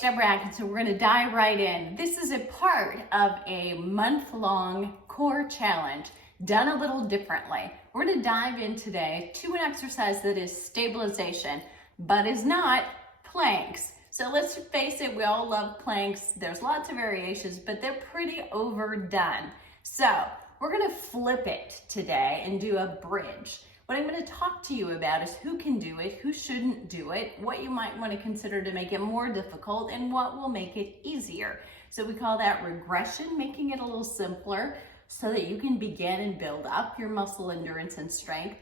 it's Deborah Atkinson. We're going to dive right in. This is a part of a month-long core challenge done a little differently. We're going to dive in today to an exercise that is stabilization, but is not planks. So let's face it, we all love planks. There's lots of variations, but they're pretty overdone. So we're going to flip it today and do a bridge. What I'm going to talk to you about is who can do it, who shouldn't do it, what you might want to consider to make it more difficult, and what will make it easier. So we call that regression, making it a little simpler so that you can begin and build up your muscle endurance and strength,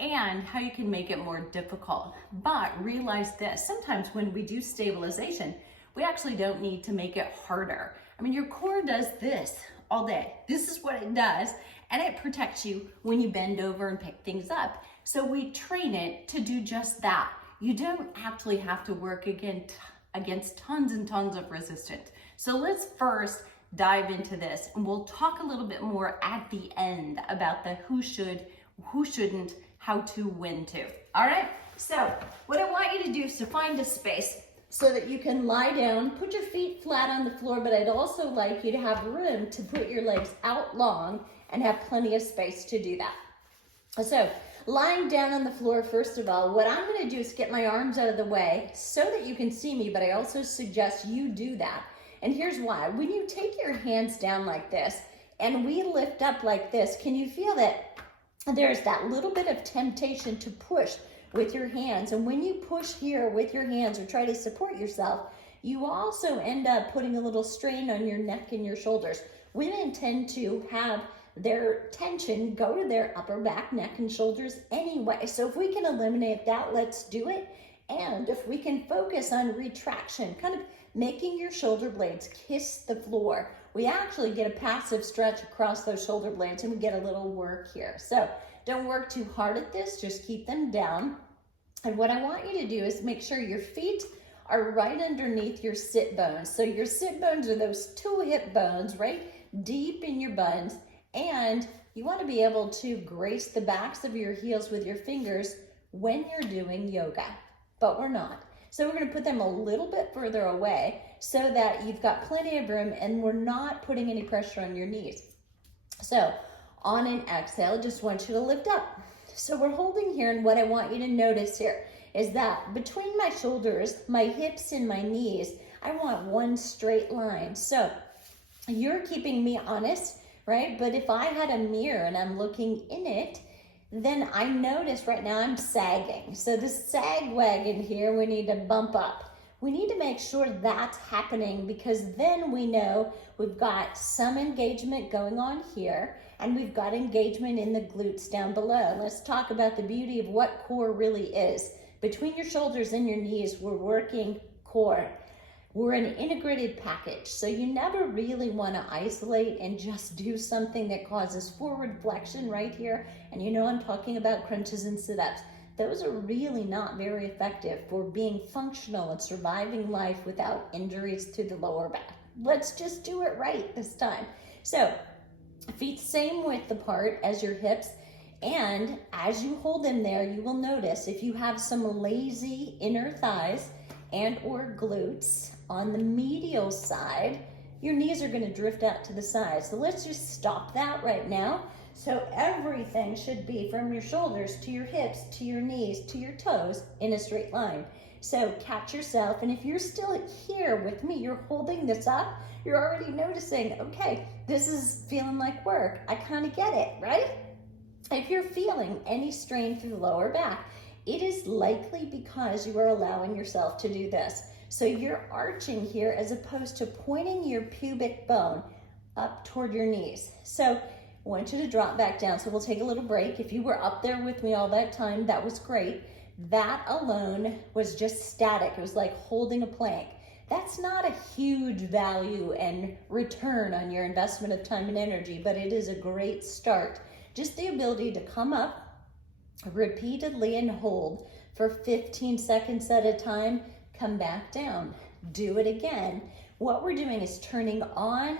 and how you can make it more difficult. But realize this, sometimes when we do stabilization, we actually don't need to make it harder. I mean, your core does this all day. This is what it does, and it protects you when you bend over and pick things up. So we train it to do just that. You don't actually have to work against tons and tons of resistance. So let's first dive into this, and we'll talk a little bit more at the end about the who should, who shouldn't, how to, when to. All right, so what I want you to do is to find a space so that you can lie down, put your feet flat on the floor, but I'd also like you to have room to put your legs out long and have plenty of space to do that. So lying down on the floor, first of all, what I'm going to do is get my arms out of the way so that you can see me, but I also suggest you do that. And here's why. When you take your hands down like this and we lift up like this, can you feel that there's that little bit of temptation to push with your hands? And when you push here with your hands or try to support yourself, you also end up putting a little strain on your neck and your shoulders. Women tend to have their tension go to their upper back, neck, and shoulders anyway. So if we can eliminate that, let's do it. And if we can focus on retraction, kind of making your shoulder blades kiss the floor, we actually get a passive stretch across those shoulder blades and we get a little work here. So don't work too hard at this, just keep them down. And what I want you to do is make sure your feet are right underneath your sit bones. So your sit bones are those two hip bones right deep in your buns. And you want to be able to grace the backs of your heels with your fingers when you're doing yoga, but we're not. So we're going to put them a little bit further away so that you've got plenty of room and we're not putting any pressure on your knees. So on an exhale, just want you to lift up. So we're holding here, and what I want you to notice here is that between my shoulders, my hips and my knees, I want one straight line. So you're keeping me honest, right? But if I had a mirror and I'm looking in it, then I notice right now I'm sagging. So this sag wagon here, we need to bump up. We need to make sure that's happening, because then we know we've got some engagement going on here and we've got engagement in the glutes down below. Let's talk about the beauty of what core really is. Between your shoulders and your knees, we're working core. We're an integrated package, so you never really want to isolate and just do something that causes forward flexion right here. And you know I'm talking about crunches and sit-ups. Those are really not very effective for being functional and surviving life without injuries to the lower back. Let's just do it right this time. So feet same width apart as your hips. And as you hold them there, you will notice if you have some lazy inner thighs and or glutes on the medial side, your knees are going to drift out to the side. So let's just stop that right now. So everything should be from your shoulders to your hips, to your knees, to your toes in a straight line. So catch yourself. And if you're still here with me, you're holding this up, you're already noticing, okay, this is feeling like work. I kind of get it, right? If you're feeling any strain through the lower back, it is likely because you are allowing yourself to do this. So you're arching here as opposed to pointing your pubic bone up toward your knees. So I want you to drop back down. So we'll take a little break. If you were up there with me all that time, that was great. That alone was just static. It was like holding a plank. That's not a huge value and return on your investment of time and energy, but it is a great start. Just the ability to come up repeatedly and hold for 15 seconds at a time, come back down, do it again. What we're doing is turning on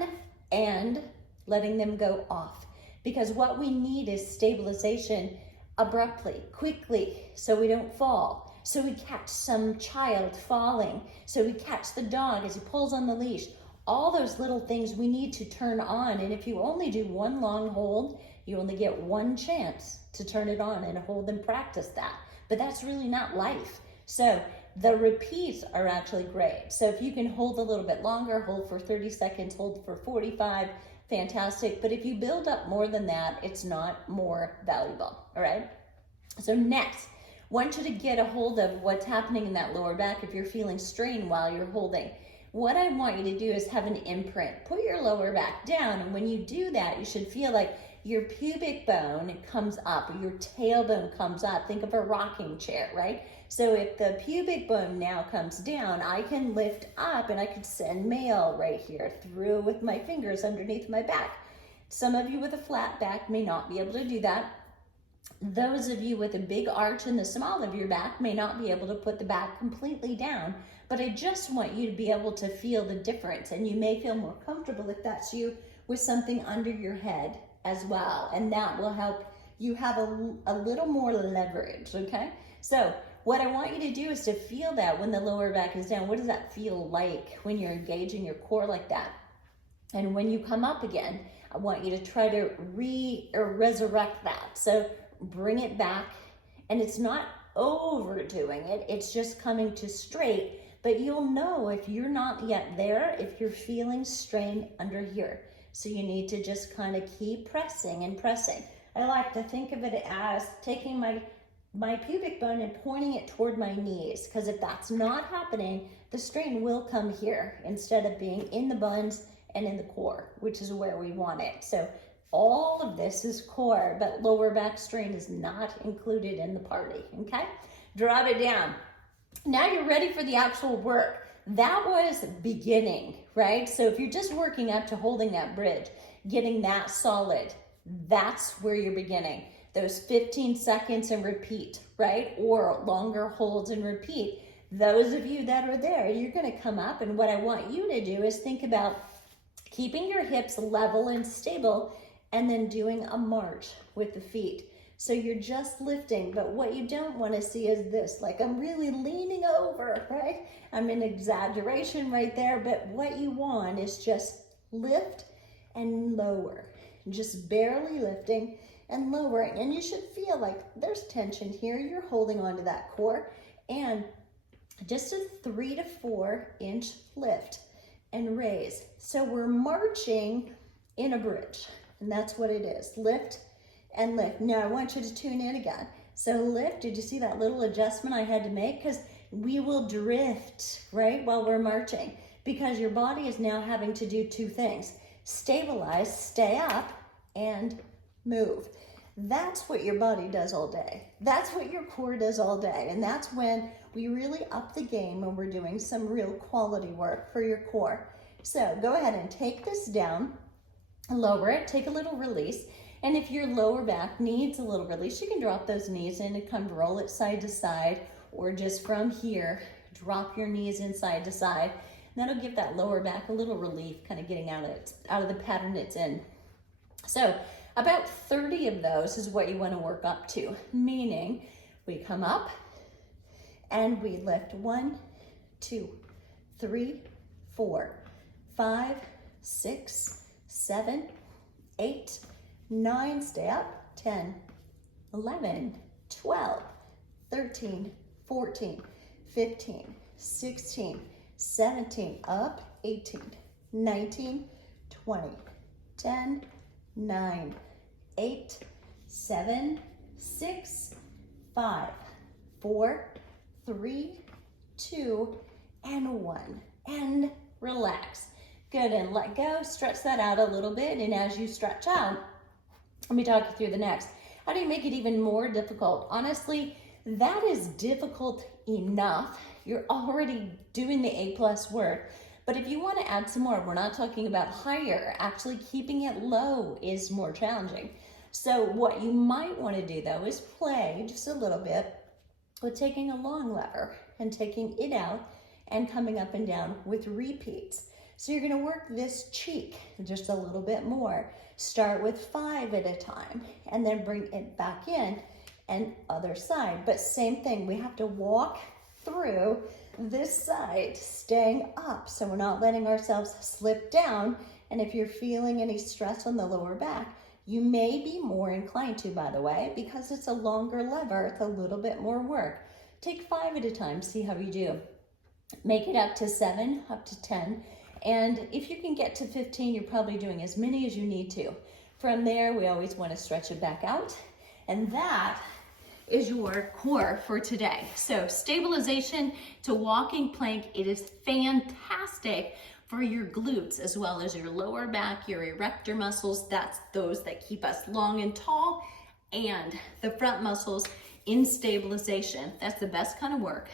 and letting them go off, because what we need is stabilization abruptly, quickly, so we don't fall. so we catch some child falling, so we catch the dog as he pulls on the leash. All those little things we need to turn on, and if you only do one long hold, you only get one chance to turn it on and hold and practice that. But that's really not life. So the repeats are actually great. So if you can hold a little bit longer, hold for 30 seconds, hold for 45, fantastic. But if you build up more than that, it's not more valuable, all right? So next, I want you to get a hold of what's happening in that lower back if you're feeling strain while you're holding. What I want you to do is have an imprint. Put your lower back down, and when you do that, you should feel like your pubic bone comes up, or your tailbone comes up. Think of a rocking chair, right? So if the pubic bone now comes down, I can lift up and I can send mail right here through with my fingers underneath my back. Some of you with a flat back may not be able to do that. Those of you with a big arch in the small of your back may not be able to put the back completely down, but I just want you to be able to feel the difference, and you may feel more comfortable if that's you with something under your head as well, and that will help you have a little more leverage, okay? So what I want you to do is to feel that when the lower back is down. What does that feel like when you're engaging your core like that? And when you come up again, I want you to try to resurrect that. So bring it back, and it's not overdoing it, it's just coming to straight, but you'll know if you're not yet there, if you're feeling strain under here. So you need to just kind of keep pressing and pressing. I like to think of it as taking my pubic bone and pointing it toward my knees, because if that's not happening, the strain will come here instead of being in the buns and in the core, which is where we want it. So all of this is core, but lower back strain is not included in the party, okay? Drop it down. Now you're ready for the actual work. That was beginning, right? So if you're just working up to holding that bridge, getting that solid, that's where you're beginning. Those 15 seconds and repeat, right? Or longer holds and repeat. Those of you that are there, you're gonna come up, and what I want you to do is think about keeping your hips level and stable, and then doing a march with the feet. So you're just lifting, but what you don't want to see is this, like I'm really leaning over, right? I'm in exaggeration right there, but what you want is just lift and lower, just barely lifting and lowering. And you should feel like there's tension here. You're holding onto that core, and just a 3 to 4 inch lift and raise. So we're marching in a bridge, and that's what it is. Lift and lift. Now I want you to tune in again. So lift, did you see that little adjustment I had to make? Because we will drift, right, while we're marching, because your body is now having to do two things: stabilize, stay up, and move. That's what your body does all day. That's what your core does all day. And that's when we really up the game when we're doing some real quality work for your core. So go ahead and take this down, lower it, take a little release. And if your lower back needs a little release, you can drop those knees in and kind of roll it side to side, or just from here, drop your knees in side to side. And that'll give that lower back a little relief, kind of getting out of the pattern it's in. So about 30 of those is what you want to work up to, meaning we come up and we lift 1, 2, 3, 4, 5, 6, 7, 8, 9, stay up, 10, 11, 12, 13, 14, 15, 16, 17, up, 18, 19, 20, 10, 9, 8, 7, 6, 5, 4, 3, 2, and 1. And relax. Good, and let go. Stretch that out a little bit. And as you stretch out, let me talk you through the next. How do you make it even more difficult? Honestly, that is difficult enough. You're already doing the A+ work. But if you want to add some more, we're not talking about higher. Actually, keeping it low is more challenging. So what you might want to do, though, is play just a little bit with taking a long lever and taking it out and coming up and down with repeats. So you're going to work this cheek just a little bit more. Start with 5 at a time, and then bring it back in and other side. But same thing, we have to walk through this side, staying up, so we're not letting ourselves slip down. And if you're feeling any stress on the lower back, you may be more inclined to, by the way, because it's a longer lever, it's a little bit more work. Take 5 at a time, see how you do. Make it up to 7, up to 10. And if you can get to 15, you're probably doing as many as you need to. From there, we always want to stretch it back out. And that is your core for today. So stabilization to walking plank, it is fantastic for your glutes as well as your lower back, your erector muscles. That's those that keep us long and tall, and the front muscles in stabilization. That's the best kind of work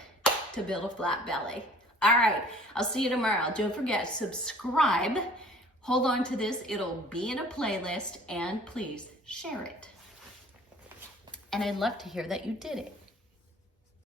to build a flat belly. All right, I'll see you tomorrow. Don't forget, subscribe. Hold on to this. It'll be in a playlist, and please share it. And I'd love to hear that you did it.